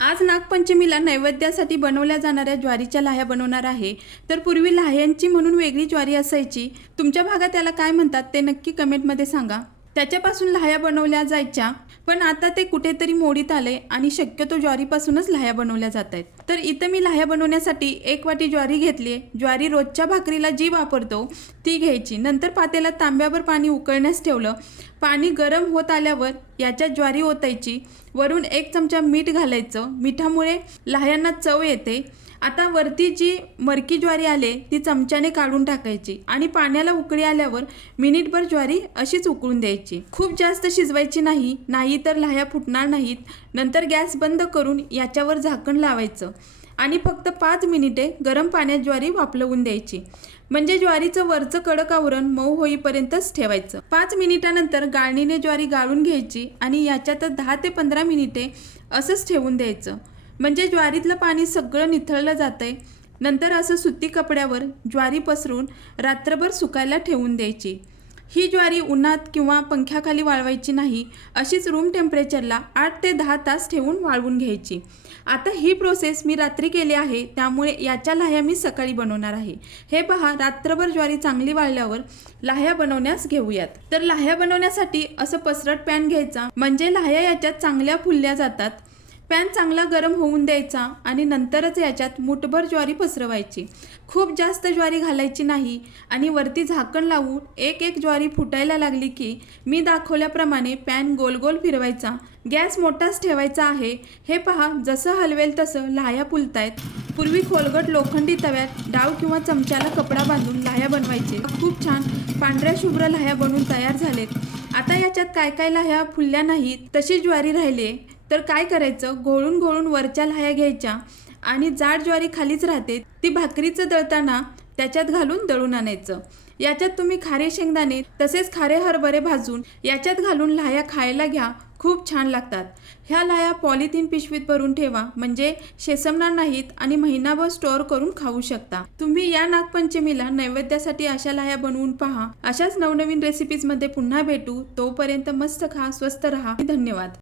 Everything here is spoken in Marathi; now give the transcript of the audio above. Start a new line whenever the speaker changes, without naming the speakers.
आज नागपंचमीला नैवेद्यासाठी बनवल्या जाणाऱ्या ज्वारीच्या लाह्या बनवणार आहे. तर पूर्वी लाह्यांची म्हणून वेगळी ज्वारी असायची. तुमच्या भागात त्याला काय म्हणतात ते नक्की कमेंटमध्ये सांगा. त्याच्यापासून लाह्या बनवल्या जायच्या पण आता ते कुठेतरी मोडीत आले आणि शक्यतो ज्वारीपासूनच लाह्या बनवल्या जात आहेत. तर इथं मी लाह्या बनवण्यासाठी एक वाटी ज्वारी घेतली आहे. ज्वारी रोजच्या भाकरीला जी वापरतो ती घ्यायची. नंतर पातेला तांब्यावर पाणी उकळण्यास ठेवलं. पाणी गरम होत आल्यावर याच्यात ज्वारी ओतायची. वरून एक चमचा मीठ घालायचं. मिठामुळे लाह्यांना चव येते. आता वरती जी मरकी ज्वारी आले ती चमच्याने काढून टाकायची आणि पाण्याला उकळी आल्यावर मिनिटभर ज्वारी अशीच उकळून द्यायची. खूप जास्त शिजवायची नाही नाही तर लाह्या फुटणार नाहीत. नंतर गॅस बंद करून याच्यावर झाकण लावायचं आणि फक्त पाच मिनिटे गरम पाण्यात ज्वारी वापलवून द्यायची. म्हणजे ज्वारीचं वरचं कडक आवरण मऊ होईपर्यंतच ठेवायचं. पाच मिनिटानंतर गाळणीने ज्वारी गाळून घ्यायची आणि याच्यात दहा ते पंधरा मिनिटे असंच ठेवून द्यायचं. म्हणजे ज्वारीतलं पाणी सगळं निथळलं जातंय. नंतर असं सुती कपड्यावर ज्वारी पसरून रात्रभर सुकायला ठेवून द्यायची. ही ज्वारी उन्हात किंवा पंख्याखाली वाळवायची नाही अशीच रूम टेम्परेचरला आठ ते दहा तास ठेवून वाळवून घ्यायची. आता ही प्रोसेस मी रात्री केली आहे त्यामुळे याच्या लाह्या मी सकाळी बनवणार आहे. हे पहा रात्रभर ज्वारी चांगली वाळल्यावर लाह्या बनवण्यास घेऊयात. तर लाह्या बनवण्यासाठी असं पसरट पॅन घ्यायचा. म्हणजे लाह्या याच्यात चांगल्या फुलल्या जातात. पॅन चांगला गरम होऊन द्यायचा आणि नंतरच याच्यात मुठभर ज्वारी पसरवायची. खूप जास्त ज्वारी घालायची नाही आणि वरती झाकण लावून एक एक ज्वारी फुटायला लागली की मी दाखवल्याप्रमाणे पॅन गोल गोल फिरवायचा. गॅस मोठाच ठेवायचा आहे. हे पहा जसं हलवेल तसं लाह्या फुलतायत. पूर्वी खोलगट लोखंडी तव्यात डाव किंवा चमच्याला कपडा बांधून लाह्या बनवायचे. खूप छान पांढऱ्या शुभ्र लाह्या बनवून तयार झालेत. आता याच्यात काय काय लाह्या फुलल्या नाहीत तशी ज्वारी राहिली. तर काय करायचं? घोळून घोळून वरच्या लाह्या घ्यायच्या आणि जाड ज्वारी खालीच राहते. ती भाकरीचं दळताना त्याच्यात घालून दळून आणायचं. याच्यात तुम्ही खारे शेंगदाणे तसेच खारे हरभरे भाजून याच्यात घालून लाह्या खायला घ्या. खूप छान लागतात. ह्या लाह्या पॉलिथिन पिशवीत भरून ठेवा. म्हणजे शेसमणार नाहीत आणि महिनाभर स्टोअर करून खाऊ शकता. तुम्ही या नागपंचमीला नैवेद्यासाठी अशा लाह्या बनवून पहा. अशाच नवनवीन रेसिपीजमध्ये पुन्हा भेटू. तोपर्यंत मस्त खा स्वस्त रहा. धन्यवाद.